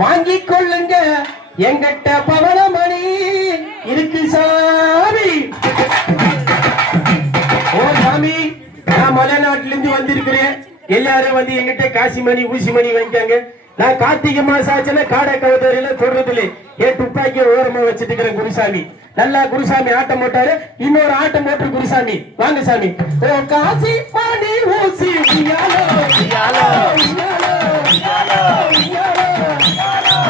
வாங்கிக் கொள்ளுங்க எங்கிட்ட பவனமணி இருக்கு சாமி. ஓ சாமி, நான் மலைநாட்டில இருந்து வந்திருக்கிறேன். எல்லாரும் வந்து எங்கிட்ட காசிமணி ஊசிமணி வாங்கிக்காங்க. நான் கார்த்திகை மாசம் ஆச்சுன்னா காடை கவதரையில சொல்றதுல என் துப்பாக்கிய ஓரமா வச்சுட்டு இருக்கிறேன். குருசாமி நல்லா குருசாமி ஆட்டம் போட்டாரு. இன்னொரு ஆட்டம் போட்டு குருசாமி வாங்க சாமி. ஓ காசி மணி ஊசி உய்யாலோ உய்யாலோ உய்யாலோ உய்யாலோ உய்யாலோ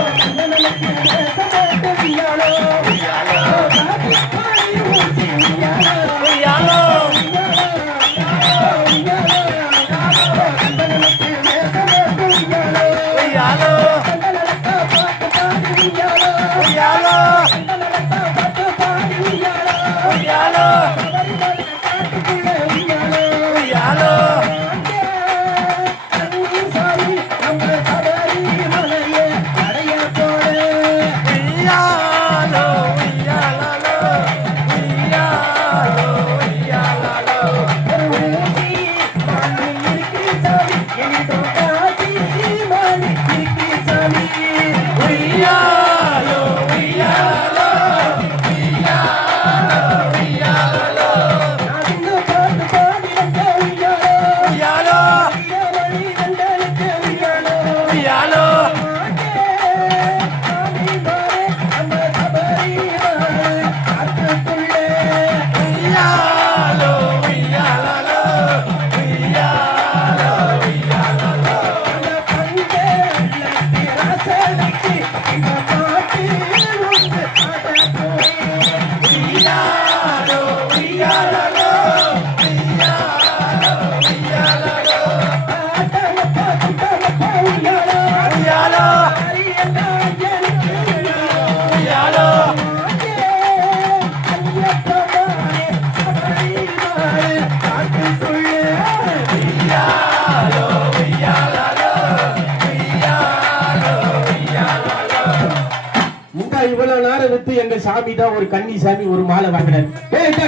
எங்க சாமி தான் ஒரு கன்னி சாமி ஒரு மாலை வாங்கினார்.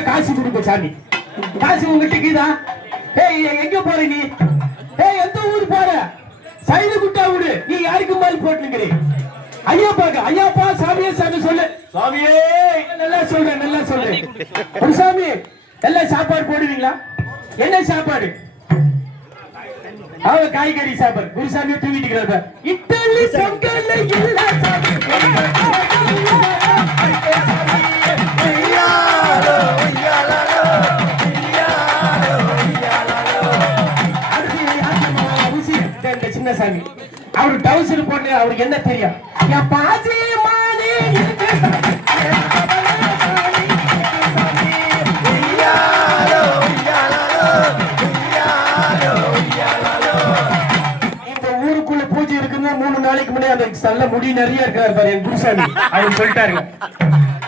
காசு கொடுக்க சாமி, காசு உங்ககிட்ட இருக்குதா? எங்க போற நீ? எந்த ஊர் போற? சைடு குட்டா விடு. நீ யாருக்கு மாலை போட்டுங்கிற? ஐயாப்பாக்கு ஐயாப்பா சாமியே சாமி சொல்லு. சாமியே நல்லா சொல்றேன், நல்லா சொல்றேன். ஒரு சாமி எல்லாம் சாப்பாடு போடுவீங்களா? என்ன சாப்பாடு? அவ காய்கறி சாப்பாடு. குருசாமியை தூங்கிட்டு இட்லி பொங்கல் எல்லா சின்னசாமி அவரு டவுசர் போட்டு அவருக்கு என்ன தெரியும்? ஊருக்குள்ள பூஜை இருக்குன்னா 3 நாளைக்கு முன்னாடி அந்த நல்ல முடி நிறைய இருக்கிறார் பாரு என் குருசாமி. அவர் சொல்லிட்டாருங்க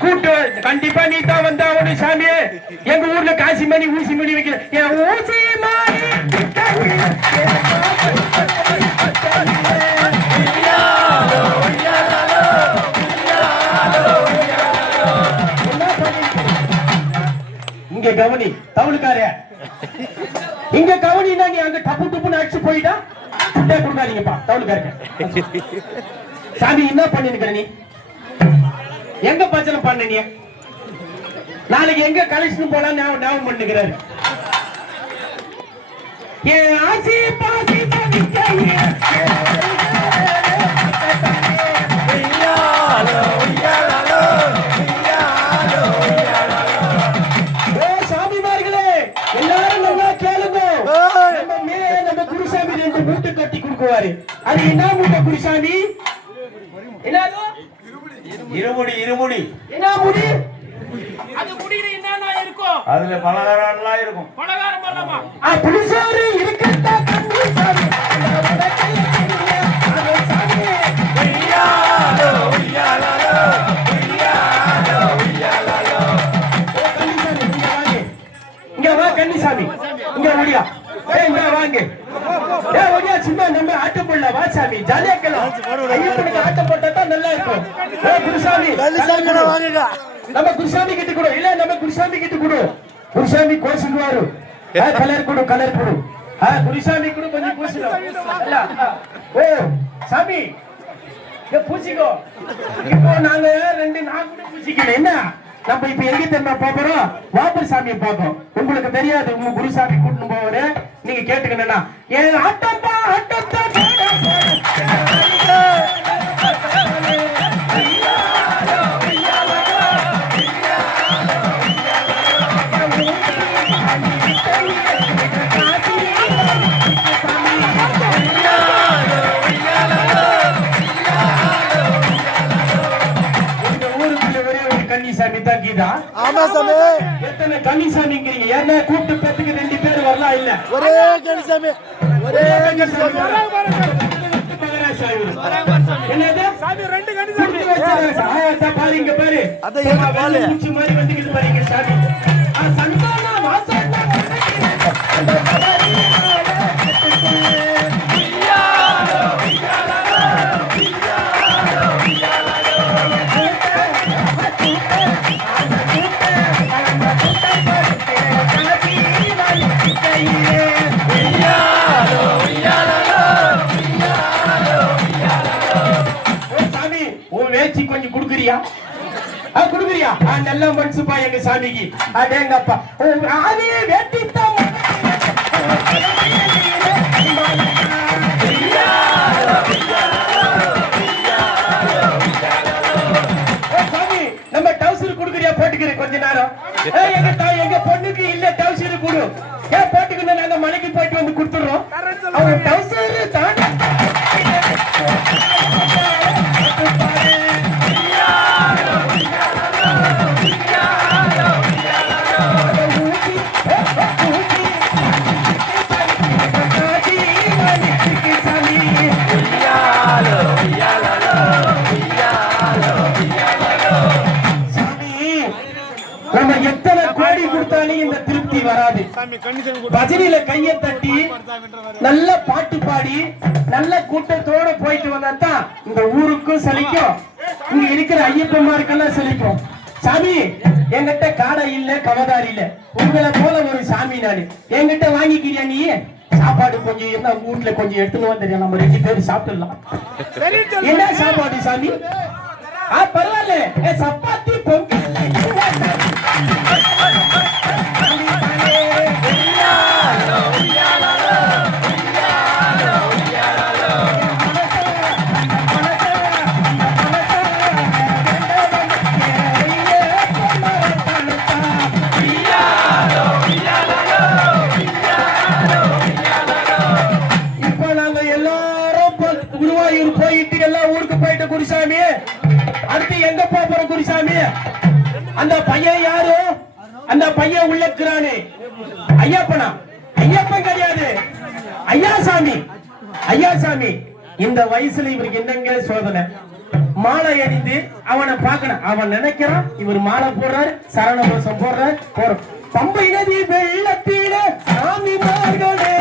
கூட்டு கண்டிப்பா நீ தான் வந்தா ஒரு சாமியே. எங்க ஊர்ல காசி மணி ஊசி மணி வைக்கிற ஊசி மணி இங்க கவனி தவுளுக்கார. இங்க கவனினா நீ அங்க டப்பு டப்புன்னு அடிச்சு போயிட்டா சுட்டே கொடுக்காதீங்கப்பா தவுளுக்கார. சாமி என்ன பண்ணிருக்கிற நீ? எங்க பச்சனை பண்ண நீ? நாளைக்கு எங்க கலெக்ஷன் போலாம் ஞாபகம் பண்ணுகிறாரு. ஆசி பாசி சாமிமார்களே எல்லாரும் நல்லா கேளுங்க. நம்ம குருசாமி 2 மூட்டை கட்டி கொடுக்குவாரு. அது என்ன மூட்டை குருசாமி? என்னது? இருமுடி. இருமுடி என்ன முடி? அது முடியில என்னன்னா இருக்கும்? அதுல பலகாரம் எல்லாம் இருக்கும். பலகாரம் பண்ணலாமா? புளிசாறு இருக்கட்டா கண்ணி சாமி. ஐயாலோ ஐயாலோ ஐயாலோ ஐயாலோ. இங்க வா கன்னிசாமி, இங்க ஓடியா. இங்க வாங்க. ஓடியா சின்ன நம்ம ஆட்டம் போடல. வா சாமி ஜாலியா இருக்கலாம். ஐயப்பனுக்கு ஆட்டம் போட்டா தான் நல்லா இருக்கும். குருசாமி கன்னிசாமி வாங்குங்க. நம்ம குருசாமி கிட்ட கொடு. இல்ல நம்ம குருசாமி கிட்ட கொடு. குருசாமி கோசுவாரு. கலர் கொடு, கலர் கொடு. குருசாமி கூட கொஞ்சம் பூசிடும். ஓ சாமி பூசிக்கோ. இப்போ நாங்க ரெண்டு நான் கூட பூசிக்கிறேன். என்ன நம்ம இப்ப எங்க தெரியுமா போறோம்? வாபர் சாமியை பார்ப்போம். உங்களுக்கு தெரியாது, உங்க குருசாமி கூட்டின்னு போவாரு. நீங்க கேட்டுக்கணும்னா என் ஆட்டப்பா ஆட்டத்தை கன்னிசாமி தான் கீதா. ஆமா சாமி. எத்தனை கன்னிசாமிங்கிறீங்க? என்ன கூப்பிட்டு பேத்துக்கு 2 பேர் வரலாம் இல்ல? ஒரே கன்னிசாமி, ஒரே கன்னிசாமி. என்னது சாமி? 2 கன்னிசாமி வச்சாங்க. பாருங்க பாரு, அத ஏமா வாளே குச்சி மாதிரி வந்துக்குது பாருங்க சாமி. சந்தானா வாசனா கொஞ்சம் குடுக்குறியா? குடுக்குறியா? நல்ல மனுஷப்பா எங்க சாமிக்கு. அதேங்கப்பா ஆதி வேட்டித்தான் சாமி. நம்ம டவுசர் குடுக்குறியா? போட்டுக்கிறேன் கொஞ்ச நேரம். எங்க பொண்ணுக்கு இல்ல டவுசர் குடு. ஏன் போட்டுக்கணும்? நாங்க மலைக்கு போயிட்டு வந்து கொடுத்துடுறோம். அவங்க டவுசர் தான் நம்ம எத்தனை கோடி கொடுத்தாலும் இந்த திருப்தி வராது. பஜனையில கையை தட்டி நல்ல பாட்டு பாடி நல்ல கூட்டத்தோட போயிட்டு வந்தாதான் இந்த ஊருக்கும் செழிக்கும், இங்க இருக்கிற ஐயப்பன்மாருக்கெல்லாம் செழிக்கும். சாமி என்கிட்ட காடை இல்ல, கவதாரி இல்ல, உங்களை போல ஒரு சாமி நாடு. என்கிட்ட வாங்கிக்கிறியா நீ? சாப்பாடு கொஞ்சம் என்ன வீட்டுல கொஞ்சம் எடுத்துன்னு வந்து நம்ம 2 பேரும் சாப்பிடலாம். என்ன சாப்பாடு சாமி? பரவாயில்ல, சப்பாத்தி பொங்கல். இப்போ நாங்க எல்லாரும் குருவாயூர் போயிட்டு எல்லாம் ஊருக்கு போயிட்டு குருசாமி, அடுத்து எங்க போற குருசாமி? அந்த பையன் யாரு? அந்த பையன் உள்ள இருக்கிறானே ஐயப்பனா? ஐயப்பன் கிடையாது, ஐயாசாமி. ஐயாசாமி இந்த வயசுல இவருக்கு என்னங்க சோதனை? மாலை அணிந்து அவனை பார்க்கணும். அவன் நினைக்கிறான் இவர் மாலை போடுறாரு, சரணபோசம் போடுறாரு. போறோம் பம்பை நதி வெள்ளத்தில சாமி மார்களே.